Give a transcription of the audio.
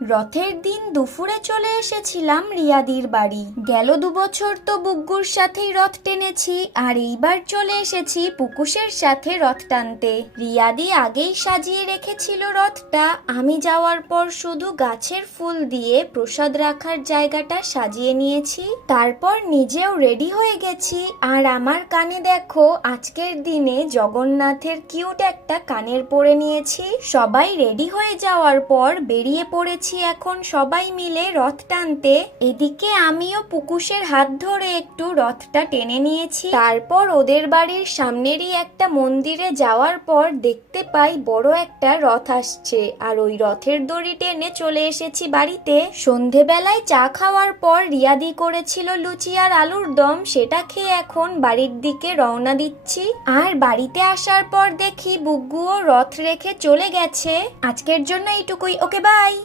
রথের দিন দুপুরে চলে এসেছিলাম রিয়াদির বাড়ি। গেল দু বছর তো বুগ্গুর সাথেই রথ টেনেছি, আর এইবার চলে এসেছি পুকুশের সাথে রথ টানতে। রিয়াদি আগেই সাজিয়ে রেখেছিল রথটা, আমি যাওয়ার পর শুধু গাছের ফুল দিয়ে প্রসাদ রাখার জায়গাটা সাজিয়ে নিয়েছি, তারপর নিজেও রেডি হয়ে গেছি। আর আমার কানে দেখো, আজকের দিনে জগন্নাথের কিউট একটা কানের পরে নিয়েছি। সবাই রেডি হয়ে যাওয়ার পর বেরিয়ে পড়েছি এখন সবাই মিলে রথ টানতে। এদিকে আমিও পুকুশের হাত ধরে একটু রথটা টেনে নিয়েছি। তারপর ওদের বাড়ির সামনেরই একটা মন্দিরে যাওয়ার পর দেখতে পাই বড় একটা রথ আসছে। আর ওই রথের দড়ি টেনে চলে এসেছি বাড়িতে। সন্ধেবেলায় চা খাওয়ার পর রিয়াদি করেছিল লুচি আর আলুর দম, সেটা খেয়ে এখন বাড়ির দিকে রওনা দিচ্ছি। আর বাড়িতে আসার পর দেখি বুগ্গুও রথ রেখে চলে গেছে। আজকের জন্য এইটুকুই। Okay, bye!